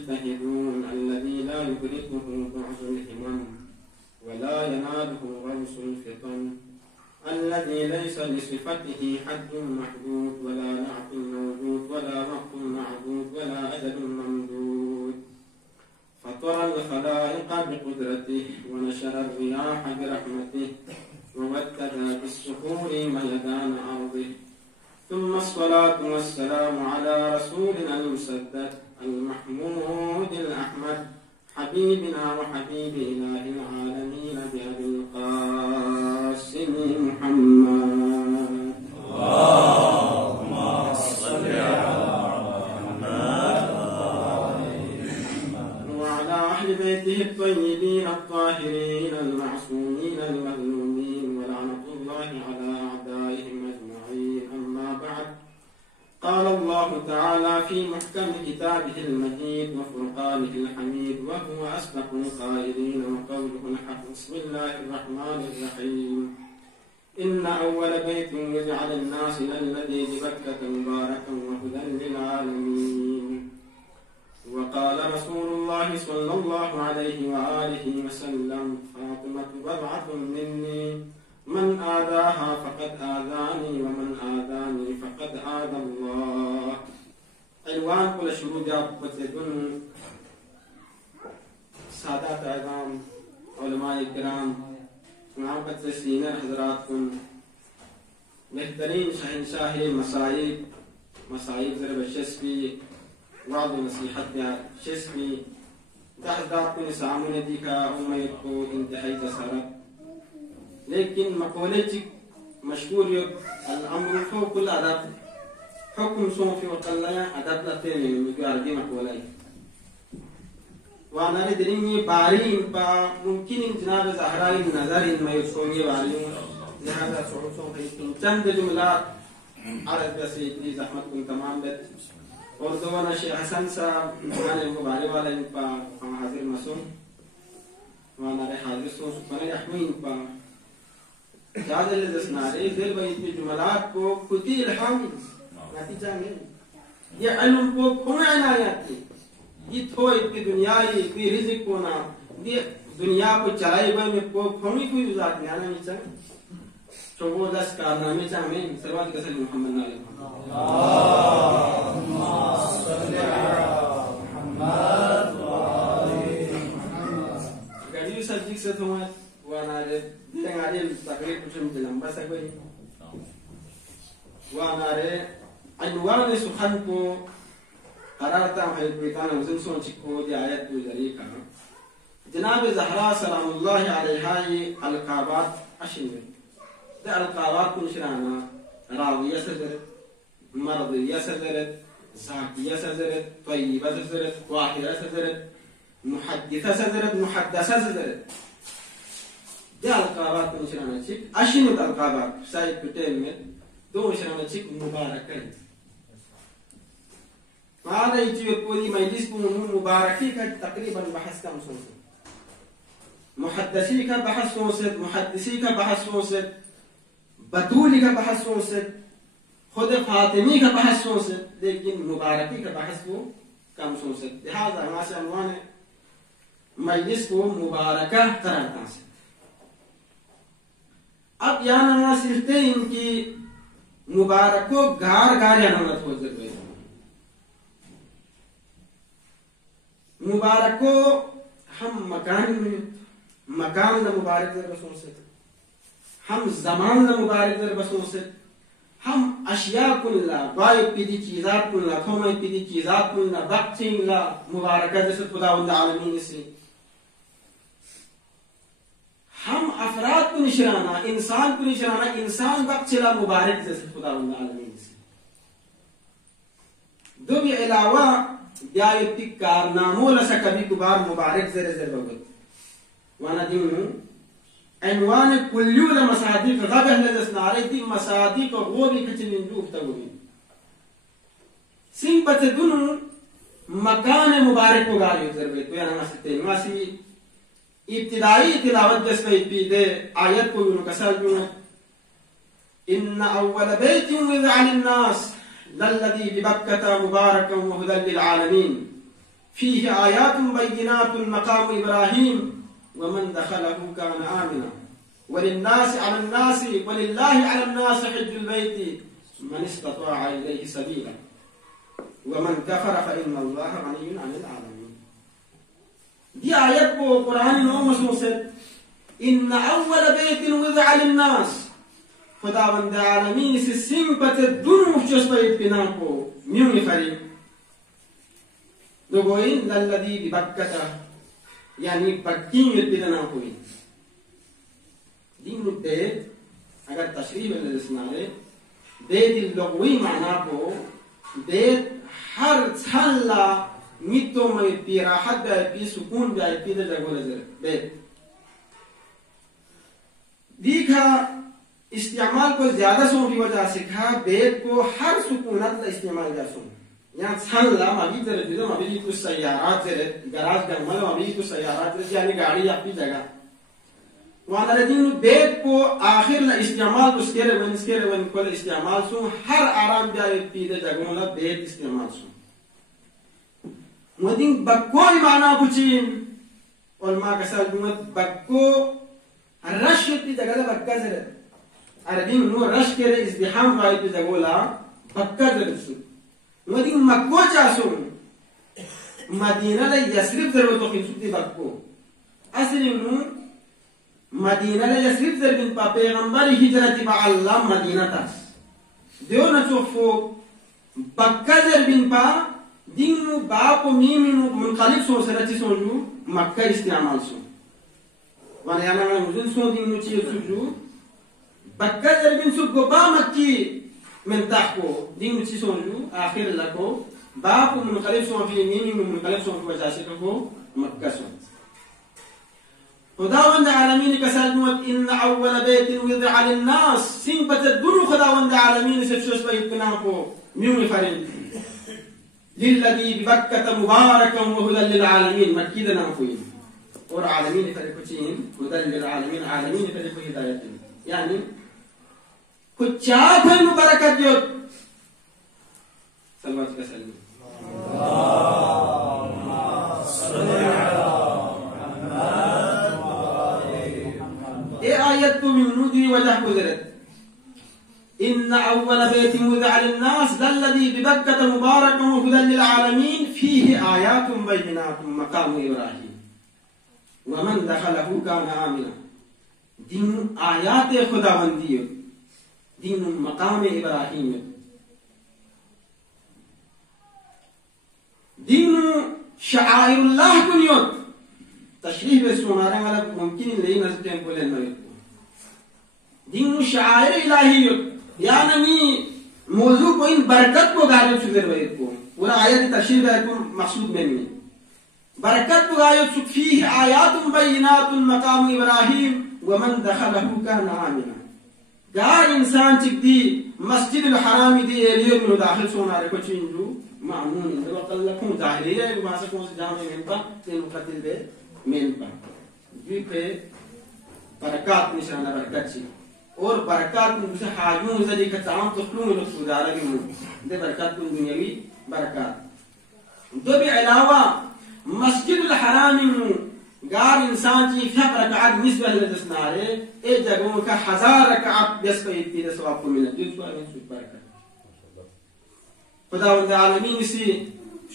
المجتهدون الذي لا يدركه بعض الهمم ولا يناله غوص الفطن الذي ليس لصفته حد محدود ولا نعت موجود ولا وقت معدود ولا أجل ممدود فطر الخلائق بقدرته ونشر الرياح برحمته ووتد بالسحور ميدان أرضه ثم الصلاة والسلام على رسولنا المسدد المحمود الأحمد حبيبنا وحبيب إله العالمين بأبي القاسم محمد اللهم صل على محمد وعلى أهل بيته الطيبين الطاهرين المعصومين المظلومين ولعنة الله على أعدائهم أجمعين. أما بعد، قال الله تعالى في محكم كتابه المجيد وفرقانه الحميد وهو أصدق القائلين وقوله الحق. بسم الله الرحمن الرحيم. إن أول بيت وضع للناس للذي ببكة مباركا وهدى للعالمين. وقال رسول الله صلى الله عليه وآله وسلم: فاطمة بضعة مني من آذاها فقد آذاني ومن آذاني فقد آذى الله. عنوان كل شروع جاب بتدون سادات اعظام علماء کرام محبت سینئر حضرات کو بہترین شہنشاہ مصائب ضرب چسپی وعد و نصیحت چسپی حضرات کو سامنے دیکھا امید کو انتہائی جسارت، لیکن مقولے چک مشہور یو الامر فوق الادب حکم صوفی وقلیا ادب لتین میگو عربی مقولے وانا دلنی بارین با ممکن جناب زہرائی نظر ان میں سونگی بارین لہذا صوفی چند جملات عرب سے زحمت کن تمام بیت اور دوانا شیخ حسن صاحب مہانے مبارے والا ان پا حاضر مسوم وانا رہ حاضر سو سکنے احمین پا جاد اللہ دسنارے دل با اتنی جملات کو کتی الحمد نتیجہ میں یہ علم کو کھونا عنایت کی یہ تو اتنی دنیای اتنی رزق کو نا یہ دنیا کو چلائی بھائی میں کو کھونی کوئی ذات میں آنا نہیں چاہے چوبو دس کارنامے چاہے ہمیں سروات کسل محمد نالی اللہم صلی علی محمد گڑیو سجدک سے تھومت وانا رے دلنگ آدھے تقریب کچھ مجھے لمبا سکوئی وانا رے عنوان سخن کو قرارتا حید بیتانا وزن سون چکو دی آیت کو ذریعہ جناب زہرا سلام اللہ علیہ القابات اشنوی دا القابات کو نشرانا راویہ سزرت مرضیہ سزرت زاکیہ سزرت طیبہ سزرت واحدہ سزرت محدثہ سزرت محدثہ سزرت دا القابات کو نشرانا چک اشنو دا القابات سائد پٹیل میں دو نشرانا چک مبارک ہے ماذا يجي يقولي مجلس مباركي تقريبا بحث كم صوصت محدثي بحث صوصت محدثي بحث صوصت بطولي بحث صوصت خود فاطمي بحث صوصت لیکن مباركي بحث كم صوصت. لهذا ہمارے عنوان مجلس کو مبارکہ قرار تھا. اب یہاں ہم سلتے ہیں ان کی مبارکو گار گار یہاں ہمارا تھوڑ ضرور ہے مبارکو ہم مکان نہ مبارک در بسوں سے ہم زمان نہ مبارک در بسوں سے ہم اشیاء کلا بائی پیدی چیزات کلا تھومائی پیدی چیزات کلا بقچیں لا مبارکہ جیسے خداوند عالمین سے ہم افراد کو نشرانا انسان کو نشرانا انسان بقچلا مبارک جیسے خداوند عالمین سے دو بھی علاوہ دیایتی کارناموں لسا کبھی کبار مبارک زر زر بگت وانا دیونو عنوان کلیو لمصادیق غبہ لدسنا علیتی مصادیق غوبی کچن اندوف تگوی سنگ پت دنو مکان مبارک کو گاری زر بیت ویانا مسلتے ہیں ماسی ابتدائی تلاوت جس پہ پیدے آیت کو یونو کسال یونو ان اول بیت وضع للناس للذي ببكة مباركا وهدى للعالمين فيه آيات بينات مقام إبراهيم ومن دخله كان آمنا ولله على الناس حج البيت من استطاع إليه سبيلا ومن كفر فإن الله غني عن العالمين. دي آيات کو قرآن نو مسوسد إن أول بيت وضع للناس خداوند عالمین سے سمپت دنو چسپیت پناکو میونی فریم دوگوین للذی ببکتا یعنی بکیمیت پناکوین دین بیت اگر تشریح میں لسنارے بیت اللغوی معنی کو بیت ہر چھلا میتو میں پی راحت بے پی سکون بے پی در جگو لزر بیت دیکھا استعمال کو زیادہ سو کی وجہ سے کہا بیت کو ہر سکونت استعمال جا سو یہاں چھن لا مبی در جدو مبی تو سیارات سے گراج گرمال مبی تو سیارات سے یعنی گاڑی اپنی جگہ وانا ردین بیت کو آخر لا استعمال کو سکر ون کل استعمال سو ہر آرام جائے پیدے جگہوں لا بیت استعمال سو مدین بکو معنی کچین علماء کسال جمعت بکو رشت پی جگہ بکا زرد عربين نو رش كده ازدحام فايد بزاقولا بكر درسو ودي مكو جاسو مدينة لا يسرب ذروتو خلسو دي بكو أصلي نو مدينة لا يسرب ذر بن پیغمبر هجرة با الله مدينة تاس ديو نشوفو بكر بن با دينو باقو ميمينو منقلب سو سنتي سونجو مكة استعمال سو وانا يانا مزن سو دينو چيه سوجو بكر بن سوق مكي من تحكو دين متسونجو آخر لكو باكو من قلب سون في يمين ومن قلب سون في وجاسكو مكة سون خداوند عالمين كسالموت إن أول بيت وضع للناس سنبت الدنو خداوند عالمين سبشوش بيتناكو ميوني فرين للذي ببكة مباركا وهدى للعالمين مكي دناكوين اور عالمين فريقين هدى للعالمين عالمين فريقوا هدايتين يعني کچھ چاہ کوئی مبارکت دیو صلوات کا سلم اے آیت کو منودی وجہ گزرت ان اول بیت وضع للناس للذی ببکة مبارکا وهدى للعالمین فیہ آیات بینات مقام ابراہیم ومن دخله کان آمنا دین آیات خداوندی دین مقام ابراہیم دین شعائر اللہ کنیوت تشریح بے سنارے والا ممکن نہیں نظر ٹیمپو لینا دین شعائر الہیت یعنی موضوع کو ان برکت کو غالب شکر وید کو پورا آیت تشریح بے کو مقصود میں نہیں برکت کو غالب شکر فیہ آیات بینات مقام ابراہیم ومن دخله كان آمنا گار انسان چکتی مسجد الحرام دی ایریو میں داخل سونا رکھو چینجو معمون اندر وقت لکھوں ظاہری ہے کہ وہاں سے کون سے جامعے میں پا تین مقتل دے مین پا جو پہ برکات نشانہ برکت چی اور برکات مجھے حاجوں سے دیکھا تمام تخلوں میں لکھ سدارہ بھی مجھے دے برکات کو دنیاوی برکات دو بھی علاوہ مسجد الحرام میں گار انسان کی فیق رکعات نسبہ لدسنارے اے جگہوں کا 1000 رکعات بیس کو ایک تیرے ثواب کو ملت جو سوال میں سوچ برکت خداوند عالمین سے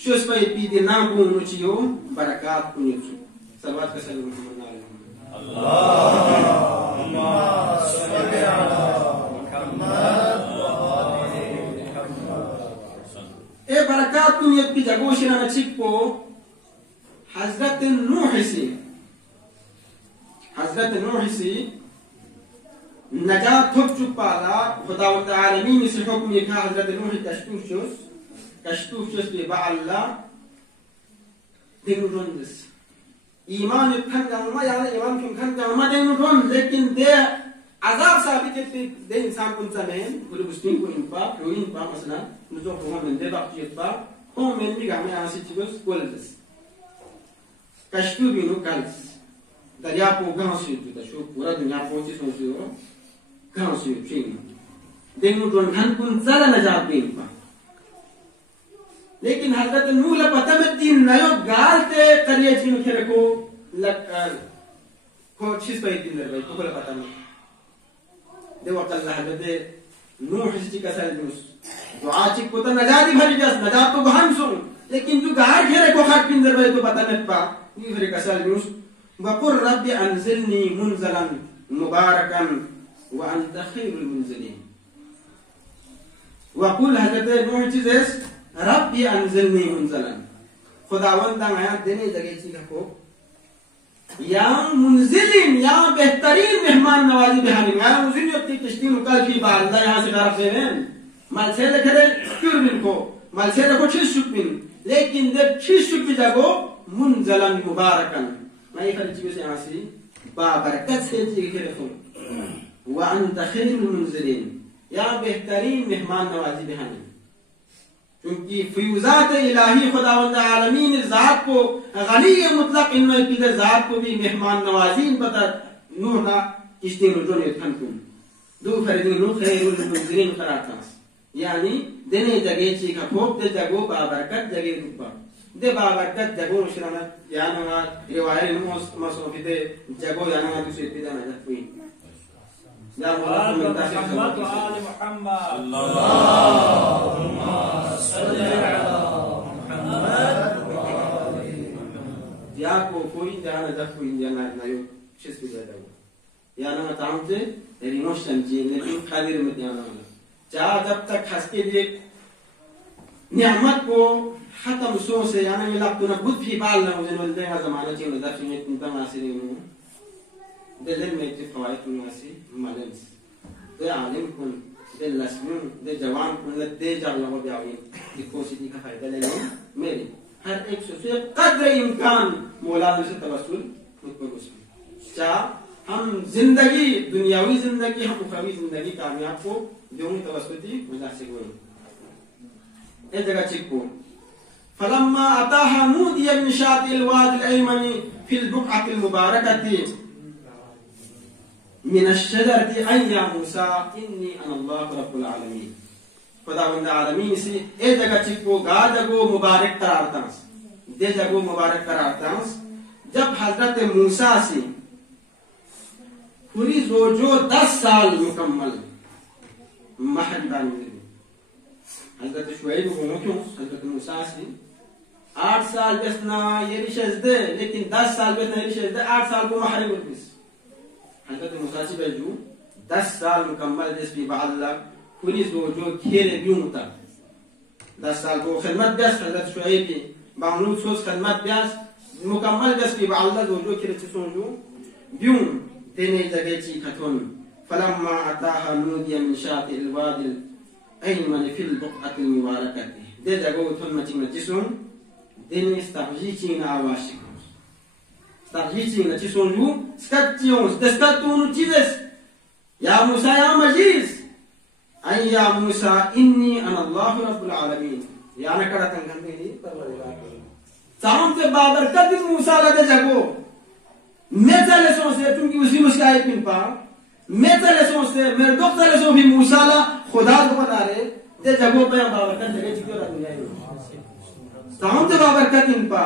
شوش پہ پیدے نام کو انوچیو برکات کو نیچو صلوات کا سلام محمد علیہ اللہم صلی علی محمد اے برکات کو نیت کی جگہوں شنانا چک کو حضرت نوح سے نجات تھوک چپا دا خداوند عالمین سے حکم یہ کہا حضرت نوح کشتوف چوس بے با اللہ دینو روندس ایمان کھن جانما یعنی ایمان کھن جانما دینو روند لیکن دے عذاب ثابت ہے دے انسان کن زمین گلو بسنین کو انپا روین پا مثلا نزو خوما من دے باقیت پا خوما من بھی گامی آنسی چگوس گولدس کشتو بینو کلس دریا پو گاں سیوٹو تا شو پورا دنیا پوچی سو سیو گاں سیوٹو چینو دینو دون گھن کن زل نجات دین پا لیکن حضرت نوح لپتمتی نیو گالتے قریہ چینو کھرے کو چیز پہ دن در بھائی کو لپتم دے وقت اللہ حضرت نوح حسچی کسا جنوس دعا چک کو تا نجاتی بھری جاس نجات تو بہن سن لیکن جو گار کھرے کو خط بن در بھائی تو پتہ نت پا یہ بھری کسا جنوس وقر رب انزلنی منزلا مبارکا وانت خیر المنزلین وقل حضرت نوح چیزیس ربی انزلنی منزلا خداوند آیات دینے جگہ چیزا کو یا منزلین یا بہترین مہمان نوازی بہانی یا منزلین اپنی کشتی نکل کی بارندہ یہاں سے غرف سے ہیں مال سے لکھے کیور من کو مال سے لکھو چھس شک من لیکن دے چھس شک بھی جگو منزلا مبارکا میں یہ خرچی سے یہاں سے بابرکت سے چیزی کے رکھوں وانت خیر المنزلین یا بہترین مہمان نوازی بہانی کیونکہ فیوزات الہی خداوند عالمین ذات کو غنی مطلق انہوں کی ذات کو بھی مہمان نوازین پتہ نوح نا کشتی رجوع نیتھن کن دو فردین نوح خیر المنزلین قرار تاس یعنی دینے جگہ چیکا کھوک دے جگو بابرکت جگہ روپا دے بابرکت جگو مشرانہ یعنی روایہ مصروفی دے جگو یعنی دوسری پیدا نجات ہوئی یا محمد وآل محمد اللہم صلی علی محمد یا کو کوئی جانا جب کوئی جانا نایو چیز بھی جاتا ہوا یا نا تامتے ریموشن جی لیکن خالیر میں جانا ہونا چاہ جب تک خس کے لیے نعمت کو ختم سو سے یعنی یہ لگتو نا بود بھی بال نہ ہو جنو دے گا زمانہ چیئے نظر چیئے انتا معاصری ہوں دلن میں اتفاق فوائد مناسی مالنس دے عالم کن دے لسمون دے جوان کن دے جاب لگو بیاوین دی کوشیدی کا فائدہ لینے میری ہر ایک سے قدر امکان مولا سے توسل خود پر گسن چاہ ہم زندگی دنیاوی زندگی ہم اخروی زندگی کامیاب کو دیوں توسلی مجھا سے گوئیں اے جگہ چک کو فلما اتاها نودي من شاطئ الوادي الايمن في البقعه المباركه من الشجرة أن يا موسى إني أنا الله رب العالمين خداوند عالمین سے اے جگہ چکو گا جگو مبارک قرار تانس دے جگو مبارک قرار تانس جب حضرت موسیٰ سے پوری زوجو 10 سال مکمل محل بانی لگی حضرت شعیب کو کیوں حضرت موسیٰ سے 8 سال بسنا یہ رشز دے لیکن 10 سال بسنا یہ رشز دے 8 سال کو محرم بس حضرت موسیٰ سے بجو 10 سال مکمل جس بھی بعد اللہ پوری زوجو کھیلے بیوں تا 10 سال کو خدمت بیاس حضرت شعیب بانگلود سوز خدمت بیاس مکمل جس بھی بعد اللہ زوجو کھیلے چسون جو بیوں دینے جگہ چی کھتون فلما اتاها نودی من شاطئ الوادی الایمن فی البقعة المبارکة دے جگہ اتھون مچنگ چسون دینے استحجی چین آواشی ترجیحی چی سونجو سکتیون دستاتون چیزس یا موسیٰ یا مجیز این یا موسیٰ انی انا اللہ رب العالمین یا نکڑا تنگن بیدی سامتے بابرکت موسیٰ لدے جگو میتا لسوں سے چونکہ اسی مسکایت من پا میتا لسوں سے میرے دکتر لسوں بھی موسیٰ خدا کو بنا رہے دے جگو پہ بابرکت جگہ چکو رکھ جائے سامتے بابرکت من پا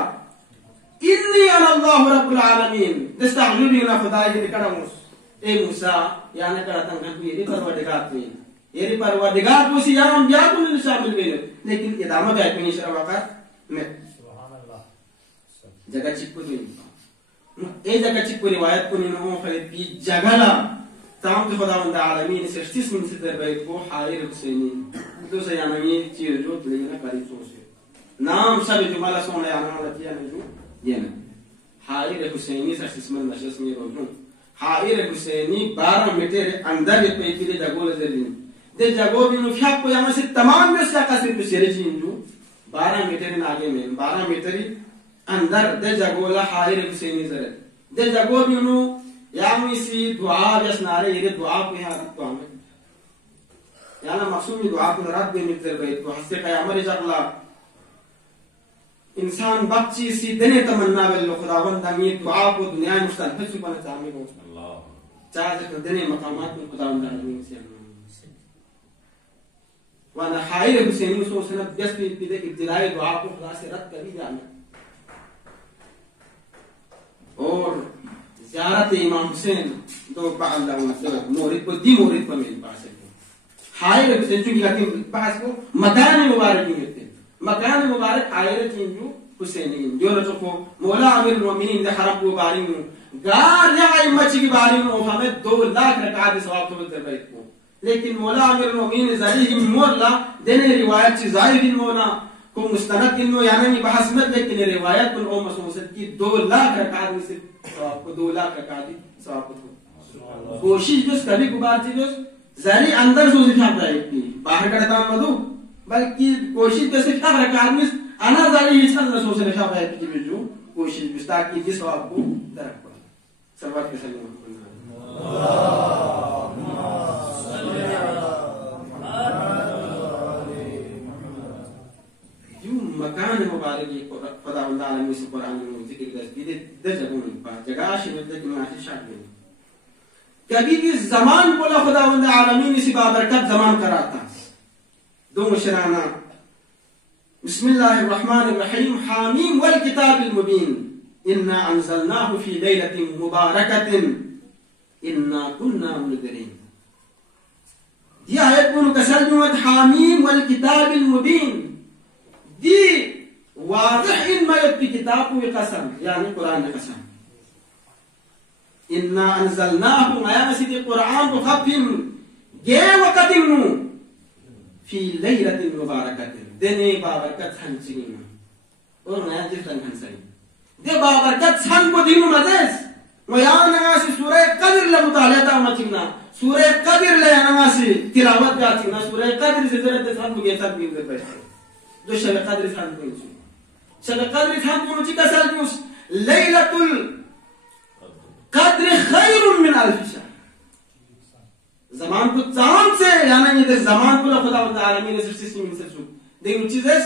انی انا اللہ رب العالمین دستعجبی انا خدای جی نکڑا اے موسیٰ یا نکڑا تنگن بھی یہ پروردگار میں یہ پروردگار کو سی یا انبیاء کو نہیں شامل گئے لیکن ادامہ بھی آئیت شرح وقت میں جگہ چکو تو اے جگہ چکو روایت کو نہیں خلید کی جگہ لا تمام خداوند عالمین سے 36 من سے در بیت کو حائر حسینی دو سے یعنی چیز جو لینا قریب سو سے نام سب جمالہ سونا یعنی لتیا نجو یہ حائر حسینی سے 36 من نشست میں روجوں حائر حسینی 12 میٹر اندر پیتی دے جگو لزرین دے جگو بھی نفیق کو یہاں سے تمام میں سے قصر پر سیرے چین جو 12 میٹر آگے میں 12 میٹر اندر دے جگو لا حائر حسینی زرد دے جگو بھی انہوں یعنی سی دعا جس نارے یہ دعا کو یہاں رکھتا ہوں یعنی مقصومی دعا کو رد بھی متر بیت کو حسد قیامر جگلا انسان بچی سی دنے تمنا باللہ خداوند امی دعا کو دنیا مشتر پھر سکانا چاہمی کو چاہتے دنے مقامات میں خداوند امی سے وانا حائر حسینی صلی اللہ علیہ وسلم جس ابتدائی دعا کو خدا سے رد کر ہی جانا. اور زیارت امام حسین دو بعد مورد کو دی مورد پر میری پاس ہے حائر حسین چونکہ لیکن بحث کو مکان مبارک نہیں ہوتے مکان مبارک حائر چین جو حسینی جو رجو کو مولا امیر المومنین دے حرم کو باری ہوں گار یا مچی کی باری ہوں ہمیں 2 لاکھ رکعت ثواب تو در بیت کو لیکن مولا امیر المومنین زلیہ مولا دینے روایت چیز ظاہر ان مولا کو مستند ان یعنی بحث مت لیکن روایت ان او مسعود کی 2 لاکھ رکعت میں سے ثواب کو 2 لاکھ رکعت ثواب کو کوشش جس کبھی گبار تھی جو زلی اندر سو سے ہے کی باہر کرتا مدو بلکہ کوشش جیسے کیا رکعت میں انا زلی ہی چند سو سے ہے کی جو کوشش بستا کی جس ثواب کو درک پڑا سلوات کے سلام مکان مبارک خدا العالمین سے قرآن میں ذکر کرتی ہے جگہوں میں جگہ شمت کہ میں شاہد میں کبھی بھی زمان بولا خدا العالمین اسی بابرکت زمان کراتا دو مشرانہ بسم اللہ الرحمن الرحیم حامیم والکتاب المبین انا انزلناه فی لیلۃ مبارکۃ انا كنا منذرین. یہ آیت کو کسل میں حامیم والکتاب المبین دی واضح ان میں کی کتاب کو قسم یعنی قرآن کی قسم انا انزلناه ما مسجد القرآن بخفم گے وقت فی لیلۃ مبارکۃ دنے بابرکت ہنچین اور نیا جتن ہنسین دے بابرکت ہن کو دین مزز ویان ناسی سورہ قدر لمطالعہ مچنا سورہ قدر لے ناسی تلاوت جاتنا سورہ قدر سے ذرا ہن کو گیتا بھی دے بیٹھے جو شب قدر خان کو شب قدر خان کو چی کسل کیوس لیلۃ القدر خیر من الف شهر زمان کو چاند سے یعنی یہ زمان کو خدا العالمین نے سسٹم میں سے دیکھو چیز ہے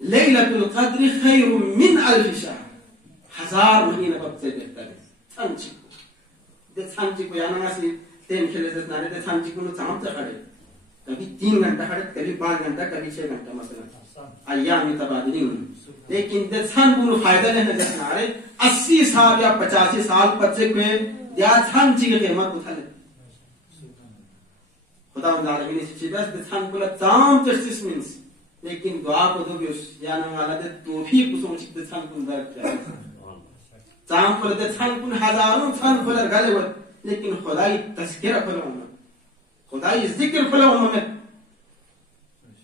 لیلۃ القدر خیر من الف شهر 1000 مہینہ وقت سے بہتر ہے سانچ دے سانچ کو یعنی اسی تین کھلے سے نہ دے سانچ کو چاند سے کھڑے کبھی 3 گھنٹہ کھڑے کبھی 5 گھنٹہ کبھی 6 گھنٹہ مثلا ایام تبادلین لیکن دسان کو فائدہ لینے جسنا رہے 80 سال یا 85 سال بچے کو یا ہم چیز کی قیمت اٹھا لے خدا العالمین نے چیز دسان کو تمام جسٹس مینس لیکن دعا کو دو اس یعنی والا دے توفیق کو سمجھ دسان کو درک کرے تمام کو دسان کو ہزاروں سال کو گلے لیکن خدائی تذکرہ کرو خدائی ذکر کرو ہمیں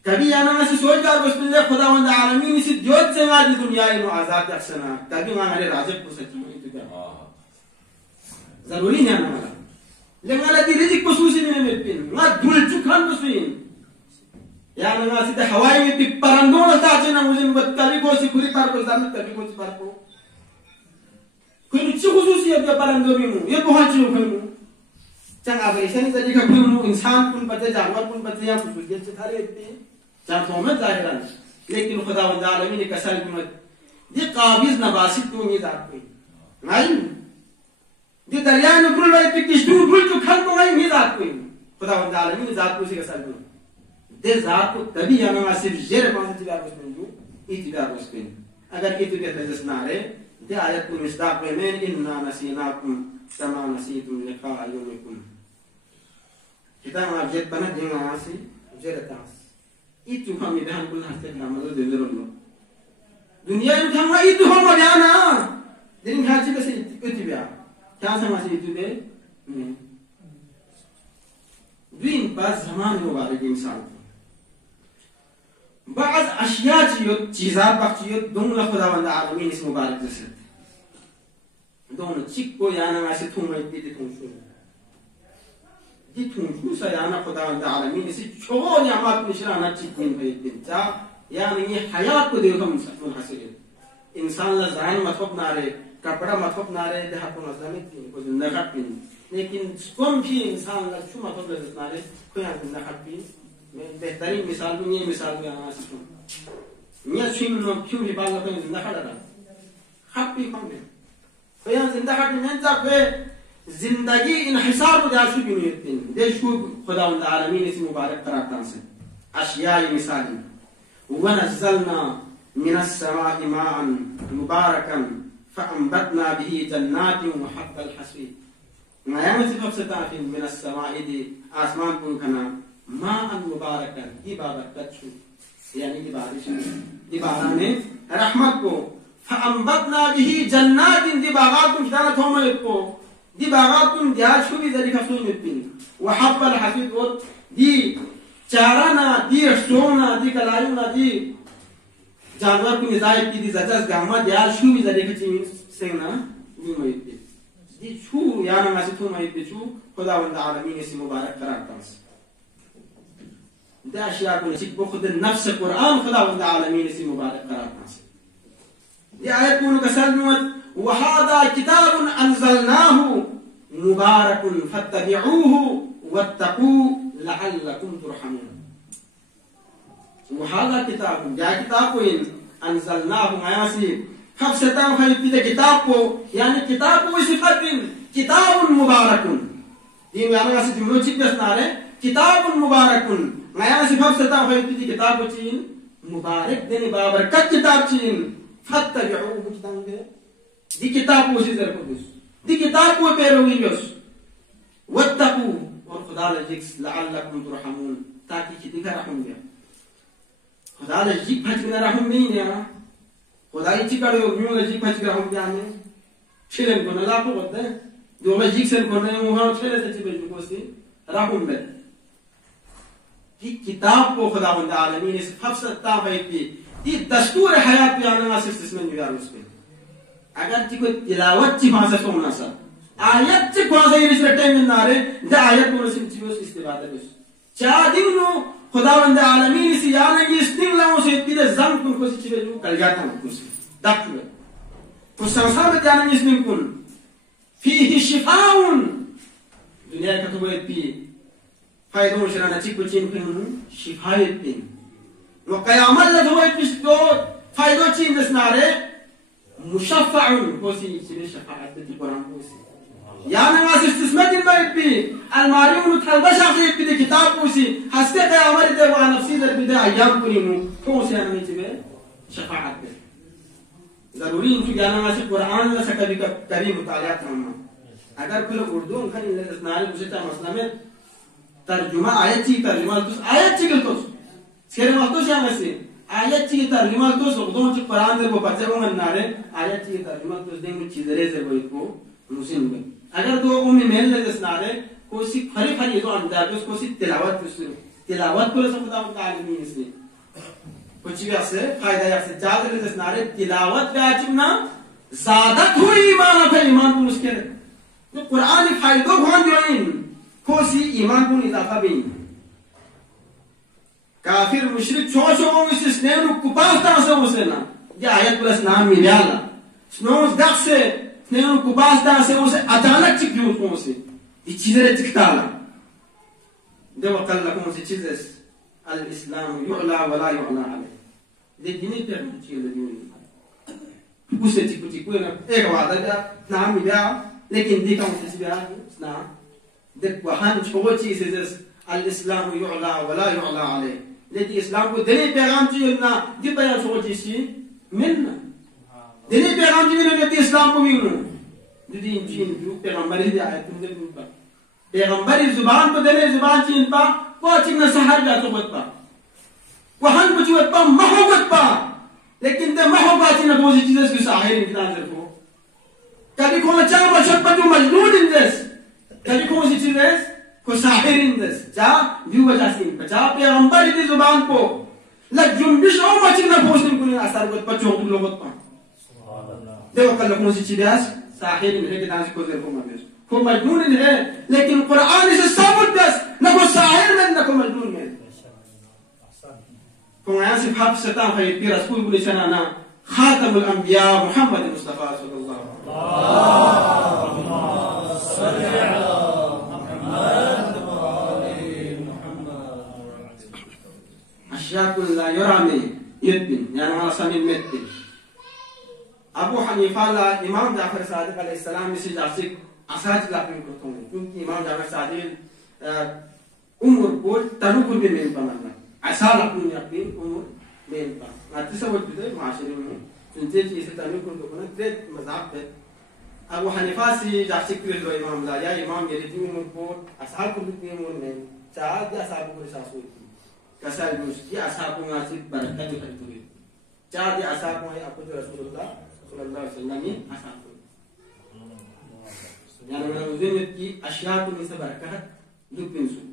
کبھی آنا سے سوچ کر بسم اللہ خدا العالمین اسی جوت سے واجی دنیا میں آزاد احسنا کبھی ہمارے رازق کو سچ میں تو کیا ضروری نہیں آنا لیکن اللہ کی رزق خصوصی میں ملتی نہ دل چکھان بسوین یا نہ سیدھے ہوائی میں پرندوں ہوتا چنا مجھے کبھی کو سی پوری تار کو زمین کبھی کو سی بار کو کوئی نچ خصوصیت ہے پرندوں میں یہ بہت چیز ہے چنگا بریشانی زدی کا کوئی انسان کن پتے جانور کن پتے یا خصوصیت سے تھارے ہوتے ہیں چاہت ہومت ظاہران لیکن خدا العالمین نے کسل قیمت یہ قابض نباسط تو نہیں ذات کوئی نہیں یہ دریائے نکل بڑے پکشتوں بھول جو کھل کو نہیں ذات کوئی خدا العالمین نے ذات کو سے کسل قیمت دے ذات کو تبھی ہمیں صرف زیر پانچ اتبار اس میں جو اتبار اس میں اگر اتبار تجس نہ رہے دے آیت کو مصداق میں اننا نسیناکم کما نسیتم لقاء یومکم کتاب آپ جیت پناہ جنگا آسی زیرت آسی itu kami dah pun hasil nama tu dulu. Dunia ini kamu itu hal macam mana? Jadi hasil tu itu dia. Kya sama sih itu deh? Duin pas zaman mubarak insan. بعض اشیاء چیزات چیزات بخشیت دون خدا وند عالمین اس مبارک جسد. دون چیک کو یا نا ایسے تھوم ایتی تھوم شو. دی تونجو سیانا خداوند عالمین اسی چھو نعمات نشرانا چیتین بیتین چا یعنی یہ حیات کو دیکھا منحصر ہے انسان لزائن مطلب نارے کپڑا مطلب نارے دیہات کو نظامت تین کو زندگت پین لیکن کم بھی انسان لگ چھو مطلب لزت نارے کوئی ہاں زندگت پین بہترین مثال بھی یہ مثال بھی آنا سکوں یہ چھوئی منو کیوں بھی بالا کوئی زندگت رہا خط بھی کم بھی کوئی ہاں زندگت پین چا کوئی زندگی انحصار و جاسو بنیت دین دے شو خدا العالمین اس مبارک قرار سے أشياء مثال ونزلنا من السماء ماء مباركا فأنبتنا به جنات وحب الحصيد ما يعني صفة من السماء دي آسمان كن كنا ماء مباركا دي بابركت شو يعني دي بارش دي باران رحمت کو فأنبتنا به جنات دي باغات كنا تومل کو دي باغات ديار شو بذلك خصوم الدين وحب الحصيد دي چارانا دي رسونا دي كلايونا دي جانور کو نزايد دي زجاز گاما ديار شو بذلك چين سينا دي ميت دي شو يعني ما ستو ميت شو خداوند العالمين اسم مبارك قرار تنس ده اشياء کو نسيك بخد النفس القرآن خداوند العالمين اسم مبارك قرار تنس دي آيات كونو كسلمت وهذا كتاب أنزلناه مبارك فاتبعوه واتقوا لعلكم ترحمون وهذا كتاب جاء كتاب وين أنزلناه ما ياسي خب ستام خيبتي كتاب يعني كتاب وصفة كتاب مبارك دي يعني ياسي جملو چيك دسناره كتاب مبارك ما ياسي خب ستام خيبتي كتاب وچين مبارك دني بابركت كتاب چين فاتبعوه كتاب دي كتاب وشي زرقودس دي كتاب وبيروي بس واتقوا والخدا لجيكس لعلكم ترحمون تاكي كده رحم بيا خدا لجيك بحج رحم بين يا خدا يجي كارو ميو لجيك بحج رحم بيا نه شيلن كنا لا بقول دو لجيك سن كنا مو شيلن تجي بجوكوسي رحم بيا دي كتاب کو خدا بند عالمین اس حفظ تابعی دي دستور حیات بیان ما سیستم نگار اس پہ اگر تی کو تلاوت تی بھاشا سننا سا آیت تی کوازا یہ رٹے من نارے دا آیت کو سن تی اس استفادہ بس چا دین نو خداوند عالمین سی یعنی کہ اس دین لاو سے تی زم کو کو سی جو کل جاتا ہوں کس دکھ کو سنسار یعنی اس میں کن فيه شفاء دنیا کا تو پی فائدوں شرانا چی کو چین پن شفایت پن وقیامت لدو پشتو فائدو چین دسنارے مشفع کوسی چیز شفاعت تی قرآن کوسی یعنی ناس استثمت البيت بي الماريون تلبش عقيد بي كتاب کوسی ہستے قیامت دے وہ نفسی در بي ایام کنیمو کوسی یعنی چیز شفاعت دے ضروری ان کی جانا ناس قرآن لسا کبھی کبھی مطالعات ہم اگر کوئی اردو ان کا نہیں دسنارے مجھے تا مسئلہ میں ترجمہ آیت چی ترجمہ تو آیت چی گلتوس سیر مختوس یا مسئلہ آیت چی ترجمہ تو سقدوں چی قرآن در کو بچے کو منارے آیت چی ترجمہ تو دیں گے چیزرے سے وہ کو مسلم میں اگر تو امی میل نے دسنارے کوئی کھری کھری تو انداز اس کو سی تلاوت تلاوت کو سب خدا تعالی اس نے کچھ بھی اسے فائدہ یا سے جاز نے دسنارے تلاوت کا چنا زیادت ہوئی ایمان کا ایمان کو اس کے تو قرآن فائدہ بھان دیوین کوسی ایمان کو اضافہ بھی کافر مشرک چوشو اس سنینو کپاستا سے اسنا یہ آیت پر اسلام میلیالا سنوز دخ سے سنینو کپاستا سے اسے اچانک چکیو کو سے یہ چیزیں چکتالا دو قل لکم سے چیزیں الاسلام یعلا ولا یعلا علیہ دے دینی پر چیز دیونی اسے چکو چکو ایک وعدہ جا نام ملیا لیکن دیکھا اسے بیا اسلام دیکھ وہاں چھو چیزیں الاسلام یعلا ولا یعلا علیہ لیکن اسلام کو دلی پیغام چیئے نا دی بیان چھو چیزی ملنا دلی پیغام چیئے نا دی اسلام کو ملنا دی انجین جو پیغمبری دی آیت تم دل پا پیغمبری زبان کو دلی زبان چین پا وہ چکنا سہر جاتا ہوت پا وہاں کو چیوت پا محبت پا لیکن دے محبت چینا کوئی چیزیں اس کی ساہر انتظار سے کو کبھی کھونا چاہا بشک پا جو مجنون اندس کبھی کھونا چیزیں کو ساحر اندس جا دیو وجہ سین پا جا پیغمبر دی زبان کو لگ جنبش او مچنا پوشن کنی اثر گوت پا چوکت لوگت پا دے وقت لکھوں سی چیدیاس ساحر میں ہے کہ دانسی کو ذر کو مبیس کو مجنون ہے لیکن قرآن سے ثابت دس نہ کو ساحر میں نہ کو مجنون میں کو آیا سے بھاپ ستا ہے پی رسول بلی چنانا خاتم الانبیاء محمد مصطفیٰ صلی اللہ اللہم صلی علی اشیاء لا يرى يدبن يعني على سمين مدبن ابو حنیفہ لا امام جعفر صادق علیہ السلام میں سے جاسک اساج لاپن کرتا ہوں کیونکہ امام جعفر صادق عمر کو تنقل بھی میں پمانا عسال أكون يقين أمور بين بعض ما تسوي بدي معاشرين تنتج يستعمل كل دكتور تريد مذهب أبو حنيفة سي جالس يقول له إمام لا يا إمام يريد يومكم أسحاب كل يومون من شاهد يا أسحاب كل شاسوي كسر المسكي أسحاب ناسي بركة يخلطوا شاهد يا أسحاب ما يأكل رسول الله صلى الله عليه وسلم أسحاب يعني من المزين كي أشياء كل نسبة بركة دوبينسو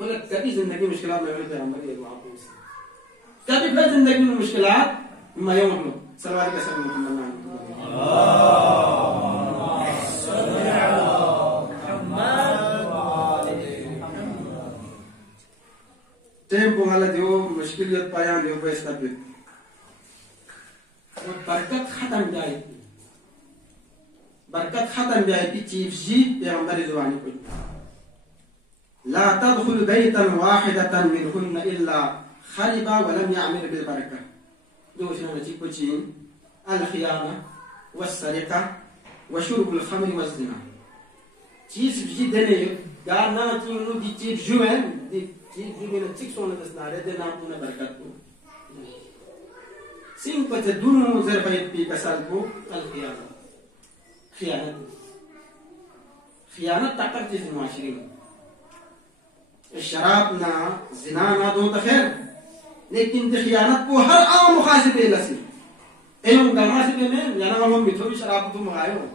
خلق کبھی زندگی مشکلات میں پیغمبر یہ دعا کو کبھی پھر زندگی میں مشکلات ما يوم صلى الله عليه وسلم tempo ngala dio mushkiliyat payan dio ko establish اور برکت ختم جائے کی چیف جی پیغمبر زبانی کو لا تدخل بیتا واحدة منهن الا خربا ولم يعمل بالبركة دوشنا نجي كوتشين الخيانة والسرقة وشرب الخمر والزنا چیز جی دنے گار نہ تینو دی چیز جوین دی چیز جوین چیک سونے دسنارے دے نام نے برکت کو سين فتدونو زربيت بي كسالكو الخيانة خيانة تعتقد في المعاشرين الشراب نا زنا نا دو تخير لیکن دي خيانة کو ہر عام مخاصبه لسي ايوم گلماسبه میں یانا ہم میتھوی شراب تو مغایو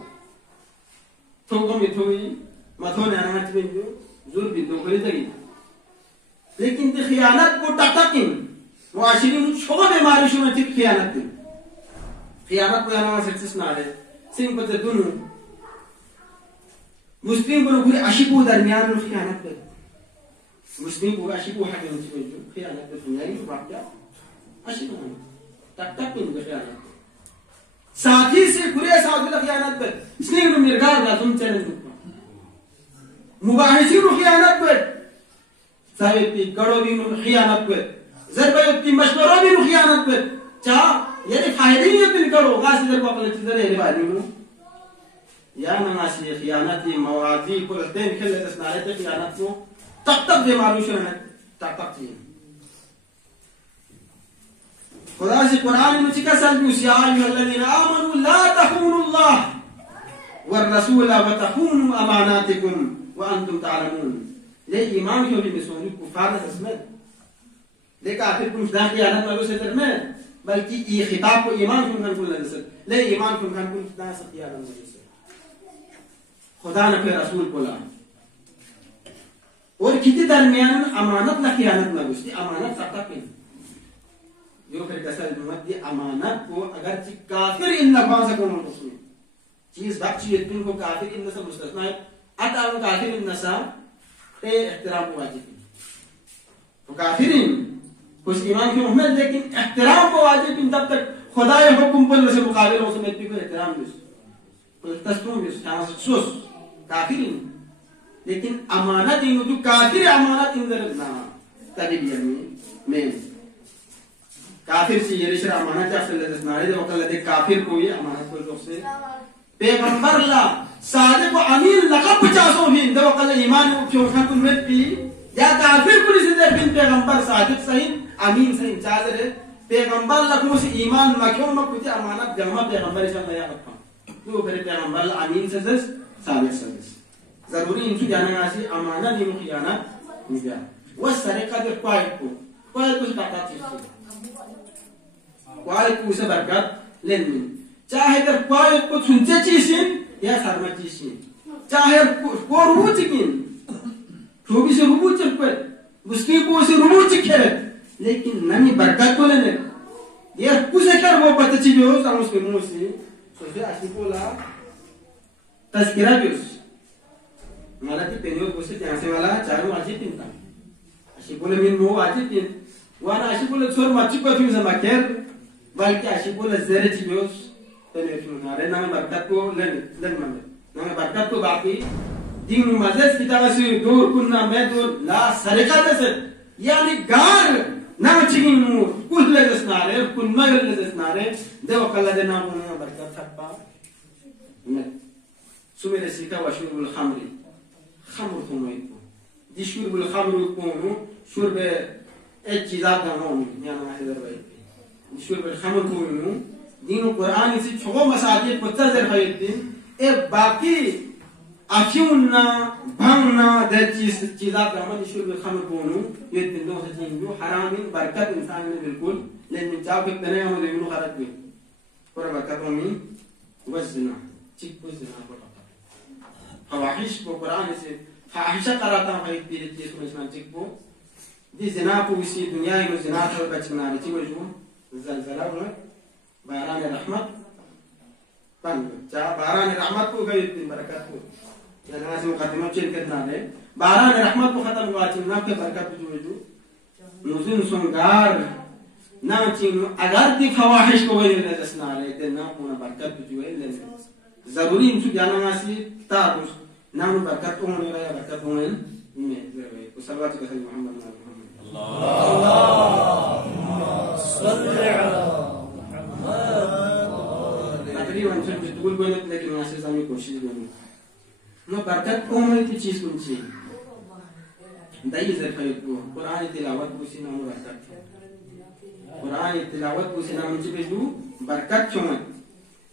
تو کو میتھوی متھو نے انا چبن جو زور بھی تو کری تگی لیکن دي خيانة کو تعتقد معاشرين شغل بیماری شو نتیب خیانت دی خیانت کو یعنی سرسس نارے سنگ پتر دونو مسلم کو پوری عشیقو درمیان رو خیانت دی مسلم کو عشیقو حقی نتیب جو خیانت دی دنیای واقعا عشیقو ہم تک تک ان خیانت دی ساتھی سے پورے ساتھی دا خیانت دی سنگ رو مرگار دا تم چلن دکھا مباحثی رو خیانت دی صاحب تی کڑو بھی خیانت دی ضربت کی مشورہ بھی خیانت پر چاہ یعنی فائدہ نہیں ہے کرو غاسی در کو اپنے چیزیں رہنے والی ہوں یا نماسی خیانتی موادی پرستین کھلے تسنائے تھے خیانت کو تک تک دے معلوم ہے تک تک چیئے خدا سے قرآن میں چکا سلمیوس یا ایوہ الذین آمنوا لا تخونوا اللہ والرسول وتخونوا اماناتکم وانتم تعلمون لے ایمان کیوں بھی مسئول کفار اسمت دیکھا پھر کچھ داں خیانت ملو سے درمے بلکہ یہ خطاب کو ایمان کن کن کن لنسل لے ایمان کن کن کن داں سا خیانت ملو سے خدا نے پھر رسول بولا اور کتی درمیان امانت نہ خیانت ملو سے امانت سکتا کن جو پھر کسل جمعت دی امانت کو اگر چی کافر ان لفاظ سکن اس میں چیز بخشی اتن کو کافر ان نسا مستثنا ہے اتعلم کافر ان نسا احترام کو واجب تو کافرین اس ایمان کی محمد لیکن احترام کو واجب ان تب تک خدا حکم پر سے مقابل ہو سمیت بھی کوئی احترام بھی کوئی تسلیم بھی سوس کافرین لیکن امانت ان جو کافر امانت ان ذرا نا تبی میں کافر سے یہ رشر امانت چاہ سے لدس نارے دے وقت لدے کافر کو یہ امانت کو جو سے پیغمبر اللہ صادق و امین لقب پچاسوں بھی دے وقت ایمان چوکھا کنویت بھی یا کافر کو نسل دے بن پیغمبر صادق صحیح امین صحیح چاہتے رہے پیغمبر لکھوں سے ایمان مکیوں مکوتی امانت جمع پیغمبر اسے اللہ یا رکھا تو پھر پیغمبر امین سے دس صادق سے دس ضروری انسو جانا گاسی امانت نہیں مخیانت نہیں وہ سرقہ دے قائد کو سے کاتا چیز سے قائد کو اسے برکت لینی چاہے در قائد کو سنچے چیزیں یا سرمہ چیزیں چاہے کو روح چکین تو بھی سے روح چک پر مسلم کو سے روح چکھے لیکن نمی برکت کو لینے یہ کسے کر وہ پتہ چیزیں ہو سا مسلموں سے سوچے اشی بولا تذکرہ بیوس مالا تی پینیو کو سے جہاں سے والا چاروں آجی پینتا اشی بولا من مو آجی پین وانا اشی بولا چھوڑ مچی کو فیوزا مکر بلکہ اشی بولا زیر چیزیوس پینیو فیوزا رہے نمی برکت کو لینے نمی برکت کو باقی دین مزید کتاب سے دور کننا میں دور لا سرقہ دست یعنی گار نام چکین مور کل لزس نارے کل مگر لزس نارے دے وقال دے نام ہونا برکت تھپا سمیر سیکا و شرب الخمر خمر خموئی کو دی شرب الخمر کو شرب ایک چیزات نامون یعنی محضر بائی شرب الخمر کو دین و قرآن اسی چھو مساجد پتہ در خیل دین اے باقی افیوننا بھانگنا در چیزات رحمت شرب الخمر کونو یہ تندوں سے چین جو حرامین برکت انسان میں بالکل لیکن چاہو کہ تنہیں ہم دیونو خرد بھی اور برکتوں میں وزنا چک وزنا فواحش کو قرآن سے فاحشة قراتا فايت بيرتي اسمه تكبو دي زناكو وسي دنيا إنه زناكو بتشنا رتي وجو زلزلة باران الرحمة بان جا باران الرحمة كو غير بركات كو يعني ناس مقدمة شيء كنا ده باران الرحمة كو ختم واتين ناك بركات وجو نزول سونغار نامتين أجر دي فواحش كو غير لجسنا عليه ده نام ونا بركات وجو لين ضروري إنسو جانا ناسي تاروس نام بركات ومن ولا بركات ومن وصلوات كسر محمد اللهم صل على تقريبا تقول بقولك لكن ما سيزامي كوشيش بقولك ما بركات ومن تيجي كونشي دايز الفيديو قرآن تلاوة بوسينا بركات قرآن تلاوة بوسينا من تبجو بركات شومن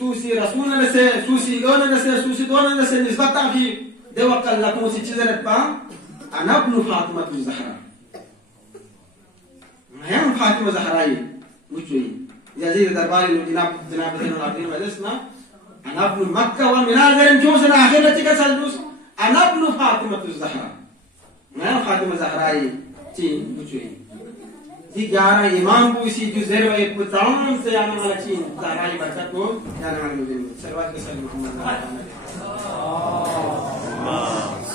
سوسي رسولنا لسه سوسي دونا لسه سوسي دونا لسه نسبة في دوق الله كم سي چیز رتبا أنا ابن فاطمة الزهراء ما هم فاطمة الزهراء مجوي يزيد درباري جناب زين العابدين مجلسنا أنا ابن مكة ومنازل جوزنا آخرة تلك سلوس أنا ابن فاطمة الزهراء ما هم فاطمة الزهراء تين مجوي دي جارا إمام بوسي جو زيرو إيه بتاعهم سيانا على شيء زهراء بركات كو يانا على نبينا سلوات كسر محمد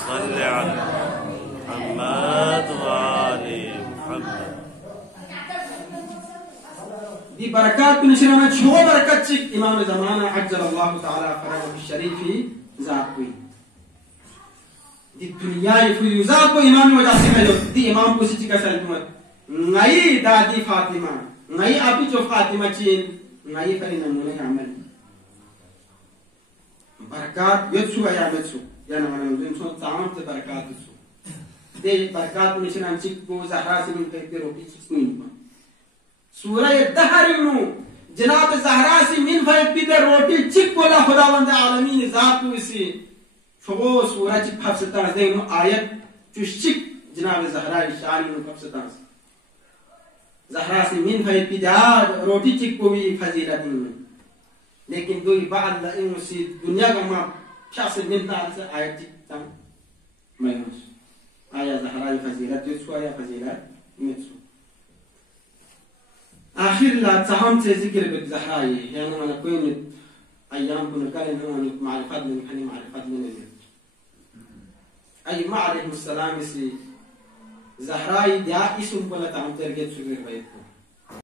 صل على محمد وآل محمد دي بركات بنشرنا شو بركات شيء إمام زمانة عجل الله تعالى فرجه الشريف زاكوي دي الدنيا يفوزات كو إمام وجاسمه دي إمام بوسي كسر محمد ناي دادي فاطمة ناي أبي جو فاطمة چين ناي فرين نمونه عمل بركات يدسو يا مدسو يا نمانا نمسو تمام بركات يدسو دي بركات نشنا نشيك بو زهرا سي من كيكي روبي سنين سورة الدهر منو جناب زهرا سي من فايد بيدر روٹی چک بولا خداوند عالمین ذات کو اسی فغو سورة چک حفظتان دینو آیت چوش چک جناب زهرا شانی نو حفظتان زهرا سی من فاید پیداد روٹی چک کو بھی فضیلت نہیں لیکن دوی بعد لئن سی دنیا کا ما شخص من تعال سے آیت چک تم مینوس آیا زهرا فضیلت جسو آیا فضیلت متسو آخر لا تهم ذكر بالزهرا يعني أنا كوين أيام كنا كان هو معرفة من حني معرفة من أي معرفة السلام سي زهراء ديا اسم ولا تعم ترجع تسوي بيتكم